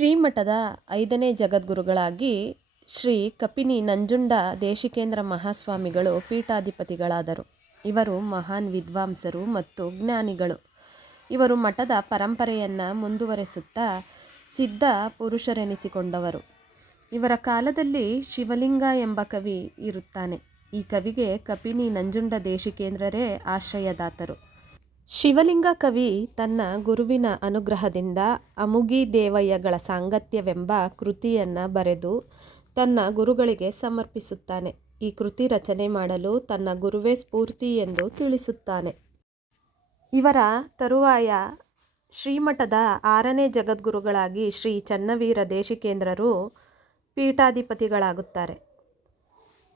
ಶ್ರೀಮಠದ 5ನೇ ಜಗದ್ಗುರುಗಳಾಗಿ ಶ್ರೀ ಕಪಿನಿ ನಂಜುಂಡ ದೇಶಿಕೇಂದ್ರ ಮಹಾಸ್ವಾಮಿಗಳು ಪೀಠಾಧಿಪತಿಗಳಾದರು. ಇವರು ಮಹಾನ್ ವಿದ್ವಾಂಸರು ಮತ್ತು ಜ್ಞಾನಿಗಳು. ಇವರು ಮಠದ ಪರಂಪರೆಯನ್ನು ಮುಂದುವರೆಸುತ್ತಾ ಸಿದ್ಧ ಪುರುಷರೆನಿಸಿಕೊಂಡವರು. ಇವರ ಕಾಲದಲ್ಲಿ ಶಿವಲಿಂಗ ಎಂಬ ಕವಿ ಇರುತ್ತಾನೆ. ಈ ಕವಿಗೆ ಕಪಿನಿ ನಂಜುಂಡ ದೇಶಿಕೇಂದ್ರರೇ ಆಶ್ರಯದಾತರು. ಶಿವಲಿಂಗ ಕವಿ ತನ್ನ ಗುರುವಿನ ಅನುಗ್ರಹದಿಂದ ಅಮುಗಿ ದೇವಯ್ಯಗಳ ಸಾಂಗತ್ಯವೆಂಬ ಕೃತಿಯನ್ನು ಬರೆದು ತನ್ನ ಗುರುಗಳಿಗೆ ಸಮರ್ಪಿಸುತ್ತಾನೆ. ಈ ಕೃತಿ ರಚನೆ ಮಾಡಲು ತನ್ನ ಗುರುವೇ ಸ್ಫೂರ್ತಿ ಎಂದು ತಿಳಿಸುತ್ತಾನೆ. ಇವರ ತರುವಾಯ ಶ್ರೀಮಠದ 6ನೇ ಜಗದ್ಗುರುಗಳಾಗಿ ಶ್ರೀ ಚನ್ನವೀರ ದೇಶಿಕೇಂದ್ರರು ಪೀಠಾಧಿಪತಿಗಳಾಗುತ್ತಾರೆ.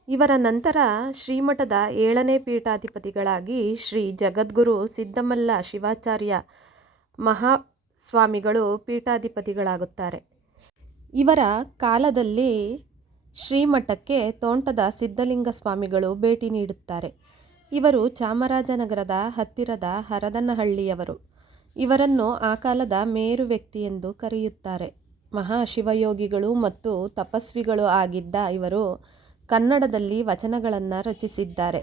ಇವರ ನಂತರ ಶ್ರೀಮಠದ 7ನೇ ಪೀಠಾಧಿಪತಿಗಳಾಗಿ ಶ್ರೀ ಜಗದ್ಗುರು ಸಿದ್ದಮಲ್ಲ ಶಿವಾಚಾರ್ಯ ಮಹಾಸ್ವಾಮಿಗಳು ಪೀಠಾಧಿಪತಿಗಳಾಗುತ್ತಾರೆ. ಇವರ ಕಾಲದಲ್ಲಿ ಶ್ರೀಮಠಕ್ಕೆ ತೋಂಟದ ಸಿದ್ಧಲಿಂಗ ಸ್ವಾಮಿಗಳು ಭೇಟಿ ನೀಡುತ್ತಾರೆ. ಇವರು ಚಾಮರಾಜನಗರದ ಹತ್ತಿರದ ಹರದನಹಳ್ಳಿಯವರು. ಇವರನ್ನು ಆ ಕಾಲದ ಮೇರು ವ್ಯಕ್ತಿ ಎಂದು ಕರೆಯುತ್ತಾರೆ. ಮಹಾಶಿವಯೋಗಿಗಳು ಮತ್ತು ತಪಸ್ವಿಗಳು ಆಗಿದ್ದ ಇವರು ಕನ್ನಡದಲ್ಲಿ ವಚನಗಳನ್ನು ರಚಿಸಿದ್ದಾರೆ.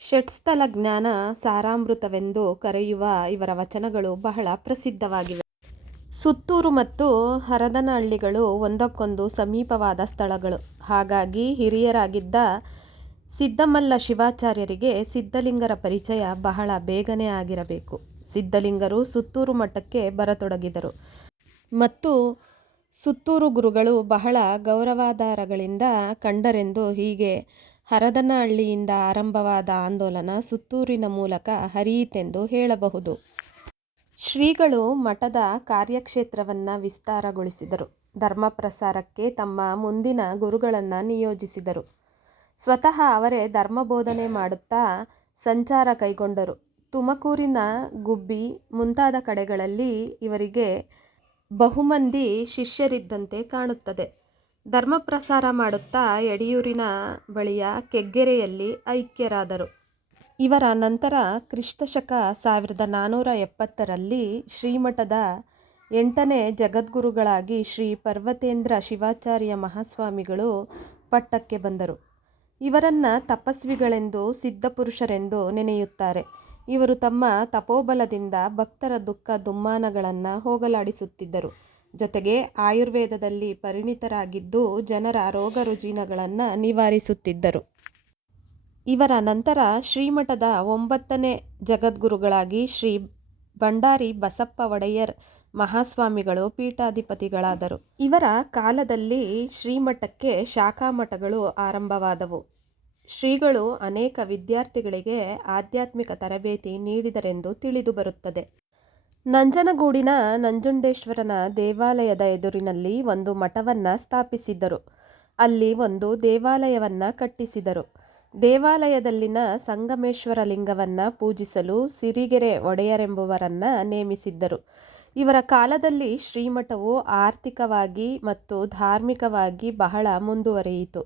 ಷಟ್ಸ್ಥಲ ಜ್ಞಾನ ಸಾರಾಮೃತವೆಂದು ಕರೆಯುವ ಇವರ ವಚನಗಳು ಬಹಳ ಪ್ರಸಿದ್ಧವಾಗಿವೆ. ಸುತ್ತೂರು ಮತ್ತು ಹರದನಹಳ್ಳಿಗಳು ಒಂದಕ್ಕೊಂದು ಸಮೀಪವಾದ ಸ್ಥಳಗಳು. ಹಾಗಾಗಿ ಹಿರಿಯರಾಗಿದ್ದ ಸಿದ್ದಮಲ್ಲ ಶಿವಾಚಾರ್ಯರಿಗೆ ಸಿದ್ಧಲಿಂಗರ ಪರಿಚಯ ಬಹಳ ಬೇಗನೆ ಆಗಿರಬೇಕು. ಸಿದ್ಧಲಿಂಗರು ಸುತ್ತೂರು ಮಠಕ್ಕೆ ಬರತೊಡಗಿದರು ಮತ್ತು ಸುತ್ತೂರು ಗುರುಗಳು ಬಹಳ ಗೌರವಾಧಾರಗಳಿಂದ ಕಂಡರೆಂದು ಹೀಗೆ ಹರದನಹಳ್ಳಿಯಿಂದ ಆರಂಭವಾದ ಆಂದೋಲನ ಸುತ್ತೂರಿನ ಮೂಲಕ ಹರಿಯಿತೆಂದು ಹೇಳಬಹುದು. ಶ್ರೀಗಳು ಮಠದ ಕಾರ್ಯಕ್ಷೇತ್ರವನ್ನು ವಿಸ್ತಾರಗೊಳಿಸಿದರು. ಧರ್ಮ ಪ್ರಸಾರಕ್ಕೆ ತಮ್ಮ ಮುಂದಿನ ಗುರುಗಳನ್ನು ನಿಯೋಜಿಸಿದರು. ಸ್ವತಃ ಅವರೇ ಧರ್ಮಬೋಧನೆ ಮಾಡುತ್ತಾ ಸಂಚಾರ ಕೈಗೊಂಡರು. ತುಮಕೂರಿನ ಗುಬ್ಬಿ ಮುಂತಾದ ಕಡೆಗಳಲ್ಲಿ ಇವರಿಗೆ ಬಹುಮಂದಿ ಶಿಷ್ಯರಿದ್ದಂತೆ ಕಾಣುತ್ತದೆ. ಧರ್ಮ ಪ್ರಸಾರ ಮಾಡುತ್ತಾ ಯಡಿಯೂರಿನ ಬಳಿಯ ಕೆಗ್ಗೆರೆಯಲ್ಲಿ ಐಕ್ಯರಾದರು. ಇವರ ನಂತರ ಕ್ರಿಸ್ತಶಕ 1470ರಲ್ಲಿ ಶ್ರೀಮಠದ 8ನೇ ಜಗದ್ಗುರುಗಳಾಗಿ ಶ್ರೀ ಪರ್ವತೇಂದ್ರ ಶಿವಾಚಾರ್ಯ ಮಹಾಸ್ವಾಮಿಗಳು ಪಟ್ಟಕ್ಕೆ ಬಂದರು. ಇವರನ್ನು ತಪಸ್ವಿಗಳೆಂದು ಸಿದ್ಧಪುರುಷರೆಂದು ನೆನೆಯುತ್ತಾರೆ. ಇವರು ತಮ್ಮ ತಪೋಬಲದಿಂದ ಭಕ್ತರ ದುಃಖ ದುಮ್ಮಾನಗಳನ್ನು ಹೋಗಲಾಡಿಸುತ್ತಿದ್ದರು. ಜೊತೆಗೆ ಆಯುರ್ವೇದದಲ್ಲಿ ಪರಿಣಿತರಾಗಿದ್ದು ಜನರ ರೋಗ ರುಜಿನಗಳನ್ನು ನಿವಾರಿಸುತ್ತಿದ್ದರು. ಇವರ ನಂತರ ಶ್ರೀಮಠದ 9ನೇ ಜಗದ್ಗುರುಗಳಾಗಿ ಶ್ರೀ ಭಂಡಾರಿ ಬಸಪ್ಪ ಒಡೆಯರ್ ಮಹಾಸ್ವಾಮಿಗಳು ಪೀಠಾಧಿಪತಿಗಳಾದರು. ಇವರ ಕಾಲದಲ್ಲಿ ಶ್ರೀಮಠಕ್ಕೆ ಶಾಖಾ ಮಠಗಳು ಆರಂಭವಾದವು. ಶ್ರೀಗಳು ಅನೇಕ ವಿದ್ಯಾರ್ಥಿಗಳಿಗೆ ಆಧ್ಯಾತ್ಮಿಕ ತರಬೇತಿ ನೀಡಿದರೆಂದು ತಿಳಿದುಬರುತ್ತದೆ. ನಂಜನಗೂಡಿನ ನಂಜುಂಡೇಶ್ವರನ ದೇವಾಲಯದ ಎದುರಿನಲ್ಲಿ ಒಂದು ಮಠವನ್ನು ಸ್ಥಾಪಿಸಿದ್ದರು. ಅಲ್ಲಿ ಒಂದು ದೇವಾಲಯವನ್ನು ಕಟ್ಟಿಸಿದರು. ದೇವಾಲಯದಲ್ಲಿನ ಸಂಗಮೇಶ್ವರ ಲಿಂಗವನ್ನು ಪೂಜಿಸಲು ಸಿರಿಗೆರೆ ಒಡೆಯರೆಂಬುವರನ್ನು ನೇಮಿಸಿದ್ದರು. ಇವರ ಕಾಲದಲ್ಲಿ ಶ್ರೀಮಠವು ಆರ್ಥಿಕವಾಗಿ ಮತ್ತು ಧಾರ್ಮಿಕವಾಗಿ ಬಹಳ ಮುಂದುವರಿಯಿತು.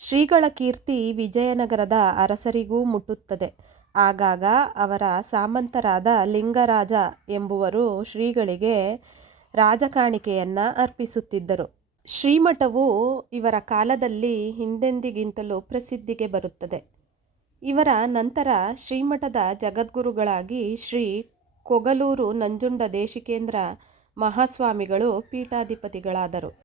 ಶ್ರೀಗಳ ಕೀರ್ತಿ ವಿಜಯನಗರದ ಅರಸರಿಗೂ ಮುಟ್ಟುತ್ತದೆ. ಆಗಾಗ ಅವರ ಸಾಮಂತರಾದ ಲಿಂಗರಾಜ ಎಂಬುವರು ಶ್ರೀಗಳಿಗೆ ರಾಜಕಾಣಿಕೆಯನ್ನು ಅರ್ಪಿಸುತ್ತಿದ್ದರು. ಶ್ರೀಮಠವು ಇವರ ಕಾಲದಲ್ಲಿ ಹಿಂದೆಂದಿಗಿಂತಲೂ ಪ್ರಸಿದ್ಧಿಗೆ ಬರುತ್ತದೆ. ಇವರ ನಂತರ ಶ್ರೀಮಠದ ಜಗದ್ಗುರುಗಳಾಗಿ ಶ್ರೀ ಕೊಗಲೂರು ನಂಜುಂಡ ದೇಶಿಕೇಂದ್ರ ಮಹಾಸ್ವಾಮಿಗಳು ಪೀಠಾಧಿಪತಿಗಳಾದರು.